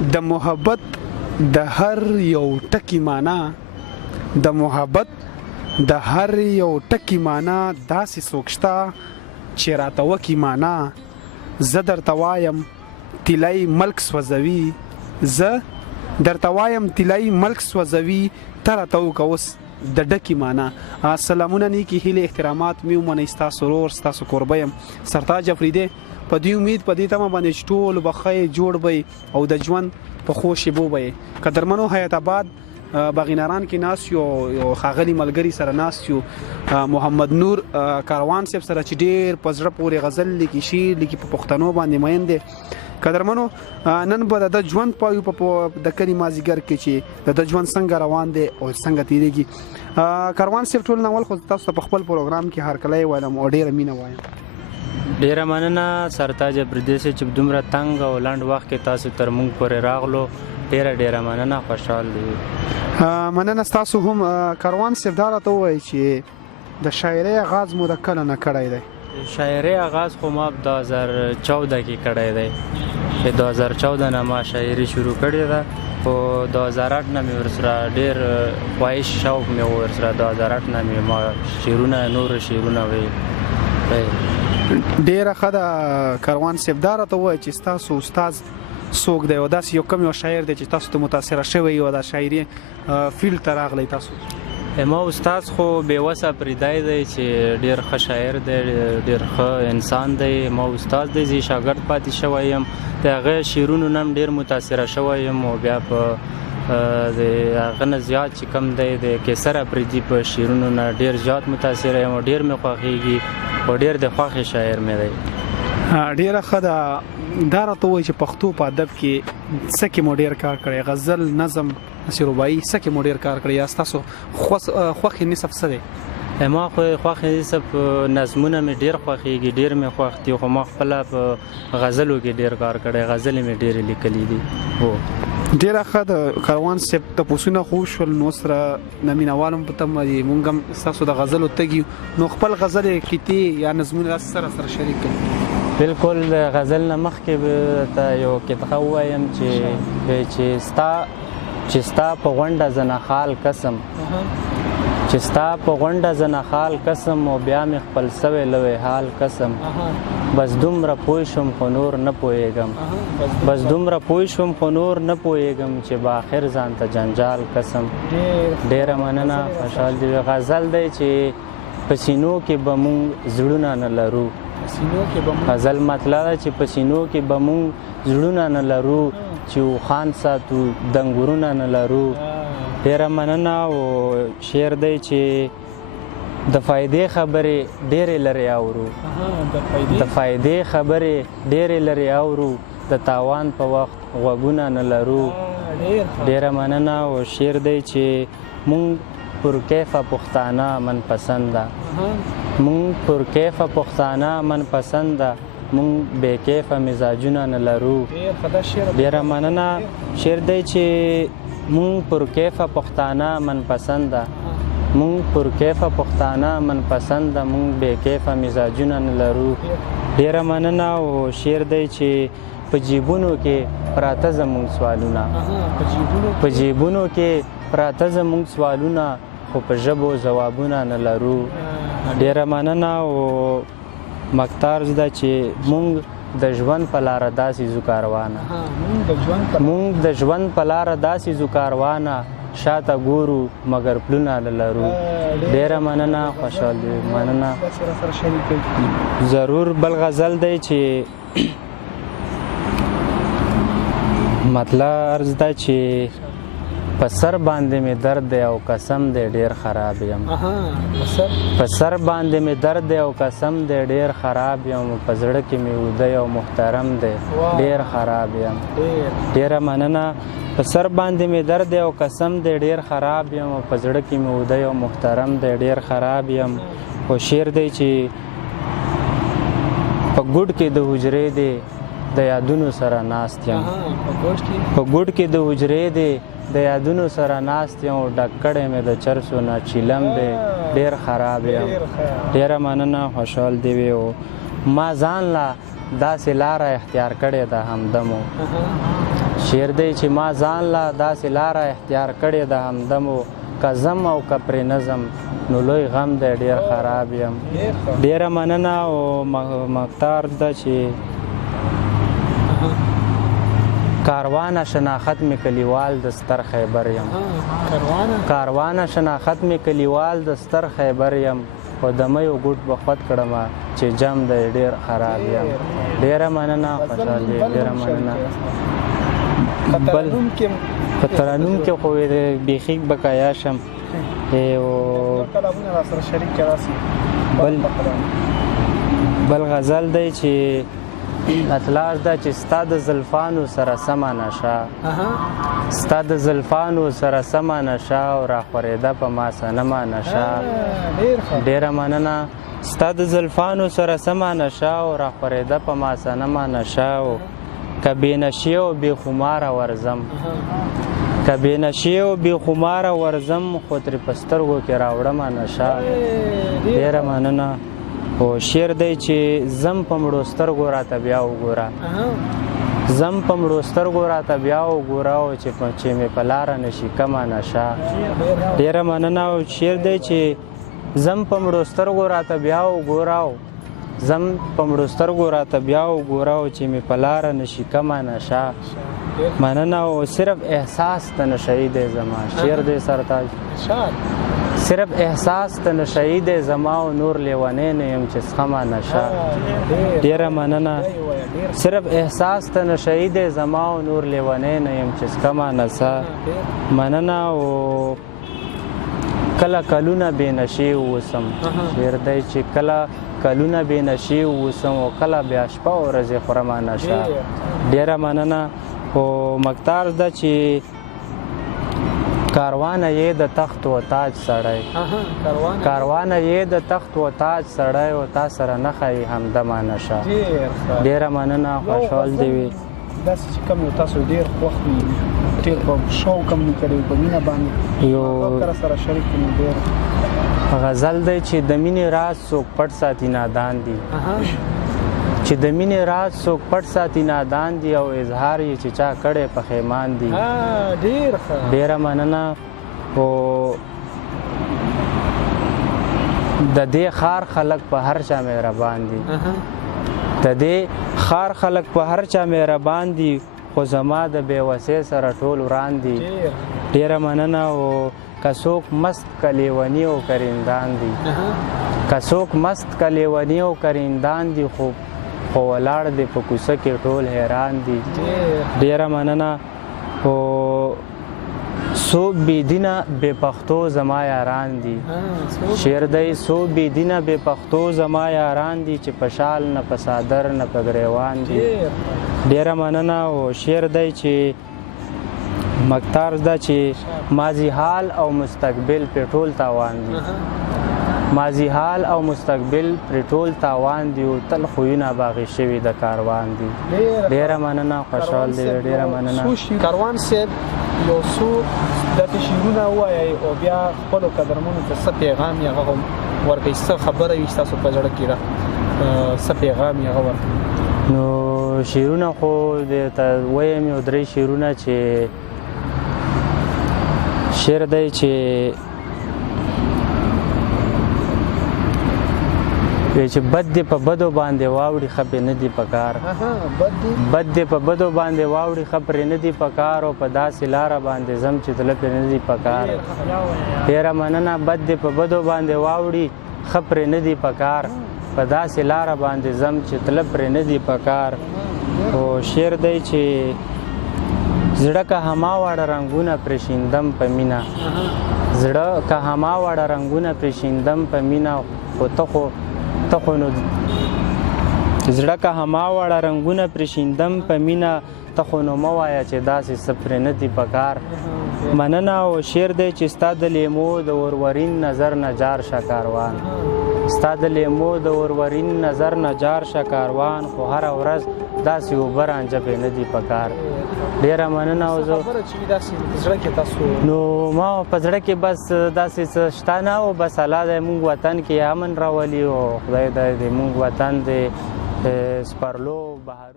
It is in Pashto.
د محبت د هر یو ټکی معنا د محبت د هر یو ټکی معنا داسې څوک شته چې راته وکي معنا زه درته وایم طلایي ملک سوځوي زه درته وایم طلایي ملک سوځوي ته راته وکه اوس د ډکی معنا. سلامونه نیکی هیلې احترامات مې ومنئ ستاسو ورور ستاسو کوربه یم سرتاج افریدی. په دې امید په دې تمه باندې چې ټول به ښه جوړ به او د ژوند په ښو شیبو به قدرمنو حیات آباد باغیناران کې ناست یو ښاغلي ملګري سره ناست یو محمد نور کاروان صاحب سره چې ډېر په زړه پورې غزل لیکي شعر لیکي په پښتنو باندې مین دی. قدرمنو نن به د ژوند پایو په د کلي مازدیګر کې چې د ژوند څنګه روان دی او څنګه تېرېږي. کاروان صاحب ټول ناول خو تاسو ته په خپل پروګرام کې هرکلی وایم او ډېره مینه وایم. ډیره مننه سرتاج افریدی چې دومره تنګ او لنډ وخت کې تاسو تر موږ پورې راغلو ډیره مننه خوشحال دی. مننه ستاسو هم. کاروان صاحب دا راته ووایي چې د شاعرۍ آغاز مو د کله نه کړی دی؟ شاعرۍ آغاز خو ما 2014 کې کړی دی چې 2014 نه ما شاعري شروع کړې ده خو 2008 نه مې ورسره ډېر خواهش شوق مې ورسره 2008 نه مې ما شعرونه نور شعرونه ویل. ډیره ښه ده. کاروان صاحب دا راته ووایي چې ستاسو استاد څوک دی او داسې یو کم یو شاعر دی چې تاسو ته متاثره شوی یو د شاعري فیلډ ته راغلی تاسو؟ ما استاد خو بېوسه افریدی دی چې ډېر ښه شاعر دی ډېر ښه انسان دی. ما استاد دی زه شاګرد پاتې شوی یم د هغه شعرونو نه هم ډېر متاثره شوی یم او بیا په د هغه نه زیات چې کم دی د کیسر افریدي په شعرونو نه ډېر زیات متاثره یم او ډېر مې خوښېږي او ډېر د خوښې شاعر مې دی. ډیره ښه ده. دا راته ووایي چې پښتو په ادب کې څه کې مو ډېر کار کړی؟ غزل، نظم، رباعي څه کې مو ډېر کار کړی یا ستاسو خوښې نصف څه دی؟ ما خو خوښې نصف نظمونه مې ډېر خوښېږي ډېر مې خوښ دي خو ما خپله په غزلو کې ډېر کار کړی غزلې مې ډېرې لیکلي دي. هو ډیره ښه د کاروان صاحب تپوسونه خو شول نو سره د مینوالو په تمه مونږ هم ستاسو د غزلو تږي نو خپل غزلې کیتې یا نظمونه سره شریک کړي. بالکل غزل نه مخکې ته یو کتغه ووایم چې ستا په غونډه زه نخال قسم چې ستا په غونډه زه نخال قسم او بیا مې خپل سوی لوی حال قسم بس دومره پوه شوم خو نور نه پوهېږم بس دومره پوه شوم خو نور نه پوهېږم چې به آخر ځان ته جنجال قسم. ډېره مننه خوشحال دی. غزل دی چې په سینو کې به مونږ زړونه نه لرو غزل مطلب ده چې په سینو کې به مونږ زړونه نه لرو چې اوښان ساتو دنګورونه نه لرو. ډېره مننه. او شعر دی چې د فایدې خبرې ډېرې لرې اورو د فایدې خبرې ډېرې لرې اورو د تاوان په وخت غوږونه نه لرو. ډېره مننه. او شعر دی چې مونږ پر کیفه پښتانه من پسنده مونږ پر کیفه پښتانه من پسنده مونږ بې کیفه مزاجونه نه لرو. ډېره مننه. شعر دی چې مونږ پر کیفه پښتانه من پسنده مونږ پر کیفه پښتانه من پسنده مونږ بې کیفه مزاجونه نه لرو. ډېره مننه. او شعر دی چې په جیبونو کې پراته زمونږ سوالونه په جیبونو کې پراته زمونږ سوالونه خو په ژبو ځوابونه نه لرو. ډېره مننه. او مقطع زده چې مونږ د ژوند په لاره داسې ځو کاروانه مونږ د ژوند په لاره داسې ځو کاروانه شاته ګورو مګر پلونه نه لرو. ډېره مننه خوشحال دی. مننه. ضرور. بل غزل دی چې مطلب عرض ده چې په سر باندې مې درد دی او قسم دی ډېر خراب یم په سر باندې مې درد دی او قسم دی ډېر خراب یم په زړه کې مې وده او محترم دی ډېر خراب یم. ډېره مننه. په سر باندې مې درد دی او قسم دی ډېر خراب یم په زړه کې مې وده او محترم دی ډېر خراب یم. خو شعر دی چې په ګوډ کې د حجرې دی د یادونو سره ناست یم په ګوډ کې د حجرې دی د یادونو سره ناست یم ډک کړی مې د چرسو نه چیلم دی ډېر خراب یم. ډېره مننه خوشحال دی. وي او ما ځان لا داسې لاره اختیار کړې ده همدمو شعر دی چې ما ځان لا داسې لاره اختیار کړې ده همدمو که زم او که پرې نظم نو لوی غم دی ډېر خراب یم. ډېره مننه او مختار ده چې کاروانه شناخت می کلیوال د ستر خیبر یم. کاروانه شناخت می کلیوال د ستر خیبر یم خو د میو ګوټ به خود کړمه چې جم دی ډېر خراب یم. ډېره مننه خوشحال دی ډېره مننه. بل په ترانوم کې خو بیخي بقایا شم بل غزل دی چې اطلاع ده چې ستا د زلفانو سره سمه نشه ستا د زلفانو سره سمه نشه او راخورېده په ما صنمه نشه. ډېره مننه. ستا د زلفانو سره سمه نشه او راخورېده په ما صنمه نشه او که بېنشي او بېخماره ورځم که بېنشي او بېخماره ورځم خو ترې په سترګو کې راوړمه نشه. ډېره مننه. او شعر دی چې زم په مړو سترګو راته بیا وګوره زم په مړو سترګو راته بیا وګوره او چې مې په لاره نشي کمه نشه. ډېره مننه. او شعر دی چې زم په مړو سترګو راته بیا وګوره زم په مړو سترګو راته بیا وګوره او چې مې په لاره نشي کمه نشه. مننه. او صرف احساس ته نشهی دی زما. شعر دی سرتاج. صرف احساس ته نشهی دی زما او نور لیونی نه یم چې څښمه نشه. ډېره مننه. صرف احساس ته نشهی دی زما او نور لیونی نه یم چې څښمه نشه. مننه. او کله کلونه بېنشي اوسم. شعر دی چې کله کلونه بېنشي اوسم او کله بیا شپه او ورځې خورمه نشه. ډېره مننه. او مختار ده چې کاروانه یې د تخت و تاج سړی کاروانه یې د تخت و تاج سړی او تا سره نه ښایي همدمه نشه. ډېره مننه. خوشحال دې وي. داسې چې کوم یو تاسو ډېر خوښ وي ډېر په شوق هم کړی په مینه باندې یو سره شریک مو ډېر غزل دی چې د مینې راز څوک پټ ساتي نادان دي چې د مینې راز څوک پټ ساتي نادان دي او اظهار یې چې چا کړی پښیمان دي. ډېره مننه. او د دې ښار خلک په هر چا مهربان دي د دې ښار خلک په هر چا مهربان دي خو زما د بېوسۍ سره ټول وران دي. ډېره مننه. او که څوک مست که لیوني او کریندان دي که څوک مست که لیوني او کریندان دي خو ولاړ دی په کوڅه کې ټول حیران دي. ډېره مننه. او څو بېدینه بې پښتو زما یاران دي. شعر دی څو بېدینه بې پښتو زما یاران دي چې په شال نه په څادر نه په ګریوان دي. ډېره مننه. او شعر دی چې مختار ده چې ماضي حال او مستقبل پرې ټول تاوان دي ماضي حال او مستقبل پرې ټول تاوان دي او تل خویونه باغې شوي د کاروان دي. ډېره مننه. خوشحال دی. ډېره مننه. کاروان صاحب یو څو داسې شعرونه ووایئ او بیا خپلو قدرمنو ته څه پیغام یې هغه ورکړئ څه خبره وي ستاسو په زړه کې څه پیغام یې هغه ورکړئ. نو شعرونه خو درته ویم یو 3 شعرونه چې شعر دی چې بد دې په بدو باندې واوړي ښه پرې نه دي پکار بد دې په بدو باندې واوړي ښه پرې نه دي پکار او په داسې لاره باندې ځم چې تله پرې نه دي پکار. ډېره مننه. بد دې په بدو باندې واوړي ښه پرې نه دي پکار په داسې لاره باندې ځم چې تله پرې نه دي پکار. او شعر دی چې زړه که هما واړه رنګونه پرېشیندم په مینه زړه که هما واړه رنګونه پرېشیندم په مینه خو ته خو نو زړه که هما واړه رنګونه پرېشیندم په مینه ته خو نو مه وایه چې داسې څه پرې نه دي پکار. مننه. او شعر دی چې ستا د لیمو د ورورین نظر نه جار شه کاروان ستا د لیمو د ورورین نظر نه جار شه کاروان خو هره ورځ داسې اوبه رانجه پرې نه دي پکار. ډېره مننه. او زه نو ما په زړه کې بس داسې څه شته نه او بس الله دی موږ وطن کې امن راولي او خدای دی د موږ وطن د سپرلو بهارونو